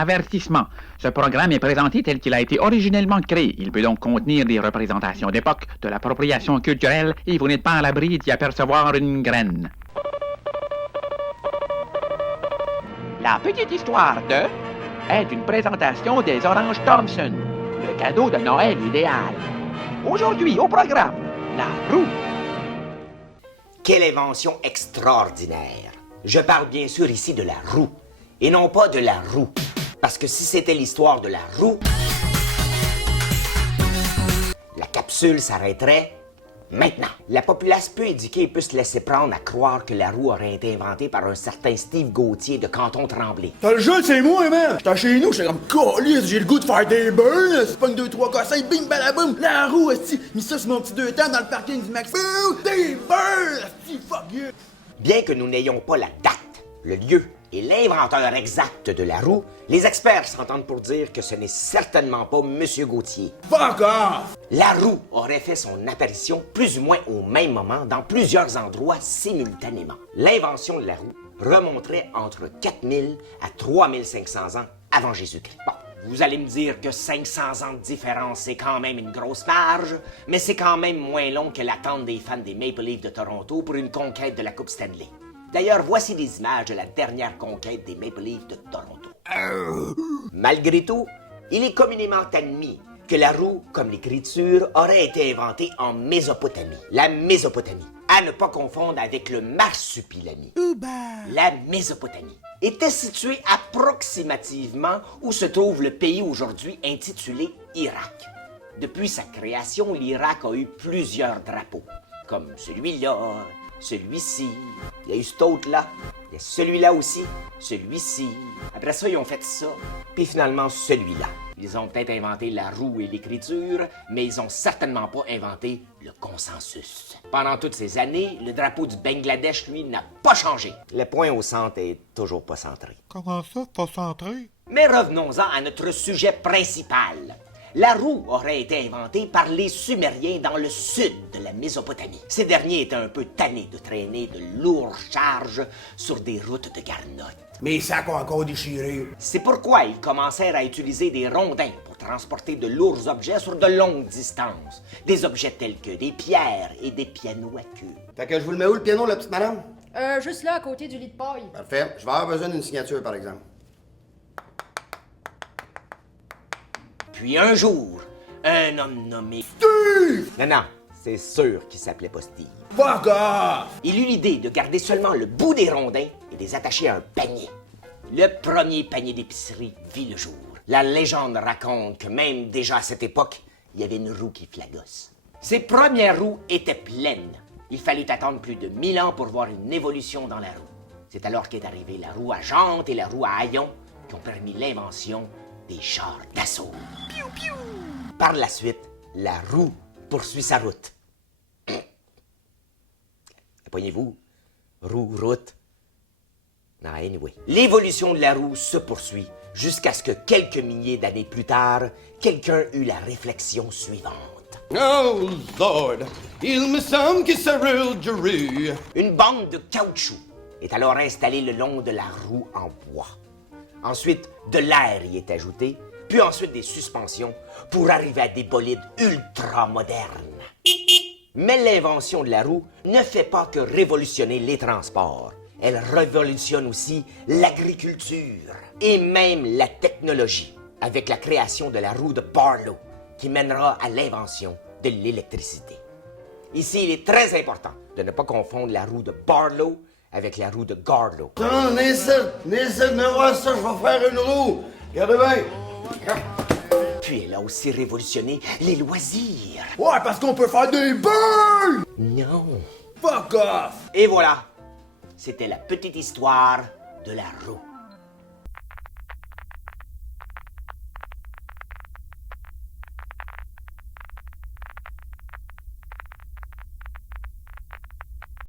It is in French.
Avertissement. Ce programme est présenté tel qu'il a été originellement créé. Il peut donc contenir des représentations d'époque, de l'appropriation culturelle, et vous n'êtes pas à l'abri d'y apercevoir une graine. La petite histoire de est une présentation des Oranges Thompson, le cadeau de Noël idéal. Aujourd'hui, au programme, la roue. Quelle invention extraordinaire! Je parle bien sûr ici de la roue, et non pas de la roue. Parce que si c'était l'histoire de la roue, la capsule s'arrêterait maintenant. La populace peu éduquée peut se laisser prendre à croire que la roue aurait été inventée par un certain Steve Gauthier de Canton-Tremblay. T'as le jeu, c'est moi, man! J'étais chez nous, j'étais comme câlisse, j'ai le goût de faire des burns! C'est pas une 2-3 cossins, bing balaboum! La roue, esti! Mis ça sur mon petit 2 temps dans le parking du Max. Des burns! Esti, fuck yeah! Bien que nous n'ayons pas la date, le lieu et l'inventeur exact de la roue, les experts s'entendent pour dire que ce n'est certainement pas M. Gauthier. Fuck off! La roue aurait fait son apparition plus ou moins au même moment dans plusieurs endroits simultanément. L'invention de la roue remonterait entre 4000 à 3500 ans avant Jésus-Christ. Bon, vous allez me dire que 500 ans de différence, c'est quand même une grosse marge, mais c'est quand même moins long que l'attente des fans des Maple Leafs de Toronto pour une conquête de la Coupe Stanley. D'ailleurs, voici des images de la dernière conquête des Maple Leafs de Toronto. Malgré tout, il est communément admis que la roue, comme l'écriture, aurait été inventée en Mésopotamie. La Mésopotamie, à ne pas confondre avec le marsupilami. La Mésopotamie était située approximativement où se trouve le pays aujourd'hui intitulé Irak. Depuis sa création, l'Irak a eu plusieurs drapeaux, comme celui-là, celui-ci, il y a eu cet autre-là, il y a celui-là aussi, celui-ci. Après ça, ils ont fait ça, puis finalement celui-là. Ils ont peut-être inventé la roue et l'écriture, mais ils ont certainement pas inventé le consensus. Pendant toutes ces années, le drapeau du Bangladesh, lui, n'a pas changé. Le point au centre est toujours pas centré. Comment ça, pas centré? Mais revenons-en à notre sujet principal. La roue aurait été inventée par les Sumériens dans le sud de la Mésopotamie. Ces derniers étaient un peu tannés de traîner de lourdes charges sur des routes de garnottes. Mes sacs ont encore déchiré. C'est pourquoi ils commencèrent à utiliser des rondins pour transporter de lourds objets sur de longues distances. Des objets tels que des pierres et des pianos à queue. Fait que je vous le mets où, le piano, la petite madame? Juste là, à côté du lit de paille. Parfait. Je vais avoir besoin d'une signature, par exemple. Puis un jour, un homme nommé Steve! Non, c'est sûr qu'il s'appelait pas Steve. Fuck off! Il eut l'idée de garder seulement le bout des rondins et de les attacher à un panier. Le premier panier d'épicerie vit le jour. La légende raconte que même déjà à cette époque, il y avait une roue qui flagosse. Ces premières roues étaient pleines. Il fallut attendre plus de 1000 ans pour voir une évolution dans la roue. C'est alors qu'est arrivée la roue à jantes et la roue à haillons qui ont permis l'invention des chars d'assaut. Piou, piou. Par la suite, la roue poursuit sa route. Poignez-vous, route. Non, anyway. L'évolution de la roue se poursuit jusqu'à ce que quelques milliers d'années plus tard, quelqu'un eut la réflexion suivante. Oh, Lord, il me semble que ça roule du rue. Une bande de caoutchouc est alors installée le long de la roue en bois. Ensuite, de l'air y est ajouté, puis ensuite des suspensions pour arriver à des bolides ultra modernes. Mais l'invention de la roue ne fait pas que révolutionner les transports. Elle révolutionne aussi l'agriculture et même la technologie, avec la création de la roue de Barlow, qui mènera à l'invention de l'électricité. Ici, il est très important de ne pas confondre la roue de Barlow avec la roue de Garlow. Venez voir ça, je vais faire une roue. Regardez bien. Puis elle a aussi révolutionné les loisirs. Ouais, parce qu'on peut faire des burns! Non. Fuck off! Et voilà, c'était la petite histoire de la roue.